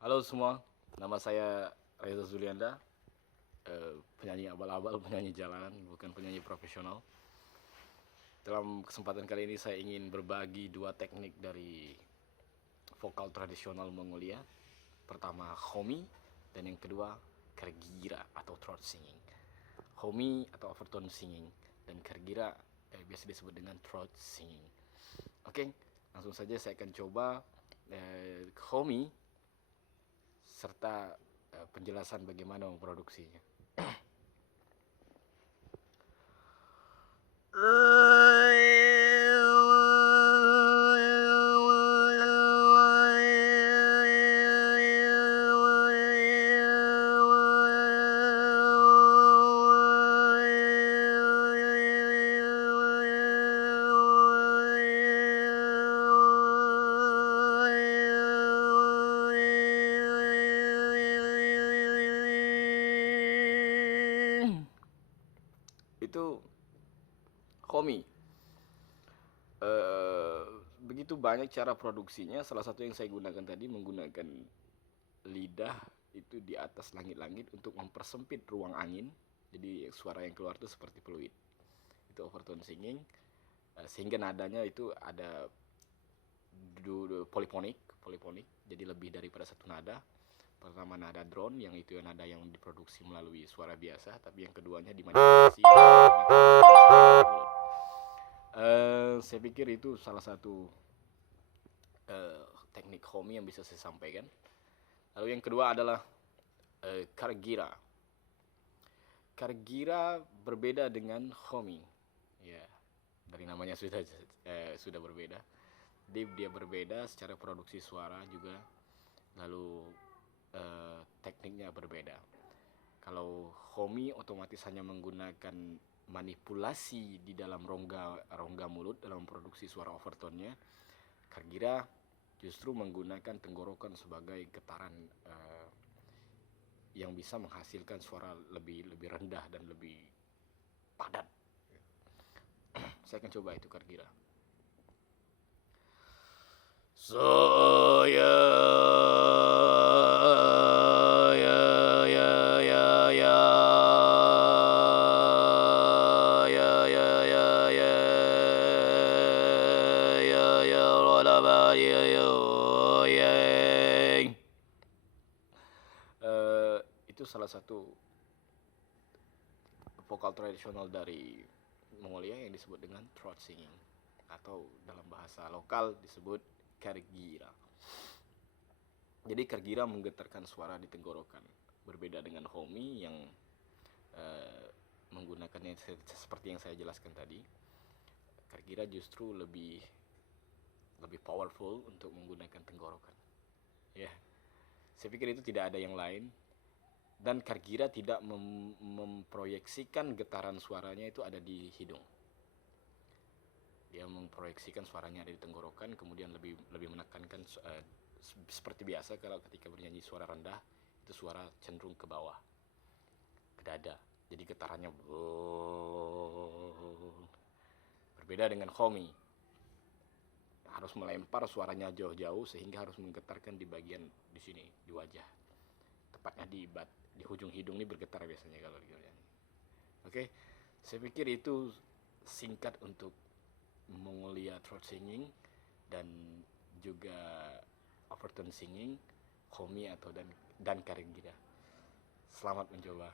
Halo semua, nama saya Reza Zulianda, penyanyi abal-abal, penyanyi jalanan, bukan penyanyi profesional. Dalam kesempatan kali ini saya ingin berbagi dua teknik dari vokal tradisional Mongolia. Pertama, Homi, dan yang kedua, Kergira atau throat singing. Homi atau overtone singing, dan Kergira biasa disebut dengan throat singing. Oke, langsung saja saya akan coba Homi serta penjelasan bagaimana memproduksinya. Itu Homi. Eh, Begitu banyak cara produksinya. Salah satu yang saya gunakan tadi menggunakan lidah itu di atas langit-langit untuk mempersempit ruang angin. Jadi suara yang keluar itu seperti fluid. Itu overtone singing. Sehingga nadanya itu ada poliponik. Jadi lebih daripada satu nada. Pertama nada drone, yang itu nada yang diproduksi melalui suara biasa, tapi yang keduanya dimanipulasi. Saya pikir itu salah satu teknik Homi yang bisa saya sampaikan. Lalu yang kedua adalah Kargira. Kargira berbeda dengan Homi. Ya, dari namanya sudah berbeda. Dia berbeda secara produksi suara juga. Lalu tekniknya berbeda. Kalau Homi otomatis hanya menggunakan manipulasi di dalam rongga mulut dalam produksi suara overtone-nya. Kargira justru menggunakan tenggorokan sebagai getaran yang bisa menghasilkan suara lebih rendah dan lebih padat. Saya akan coba itu Kargira. Saya itu salah satu vokal tradisional dari Mongolia yang disebut dengan throat singing atau dalam bahasa lokal disebut Kargira. Jadi Kargira menggetarkan suara di tenggorokan, berbeda dengan Homi yang menggunakannya seperti yang saya jelaskan tadi. Kargira justru lebih powerful untuk menggunakan tenggorokan. Ya, saya pikir itu tidak ada yang lain. Dan Kargira tidak memproyeksikan getaran suaranya itu ada di hidung. Dia memproyeksikan suaranya ada di tenggorokan, kemudian lebih menekankan seperti biasa kalau ketika bernyanyi suara rendah itu suara cenderung ke bawah, ke dada. Jadi getarannya berbeda dengan Homi. Harus melempar suaranya jauh-jauh sehingga harus menggetarkan di bagian di sini, di wajah. Tepatnya di ujung hidung ini bergetar biasanya kalau dilihat. Oke, saya pikir itu singkat untuk Mongolia throat singing dan juga overtone singing, Homi atau dan Kargira. Selamat mencoba.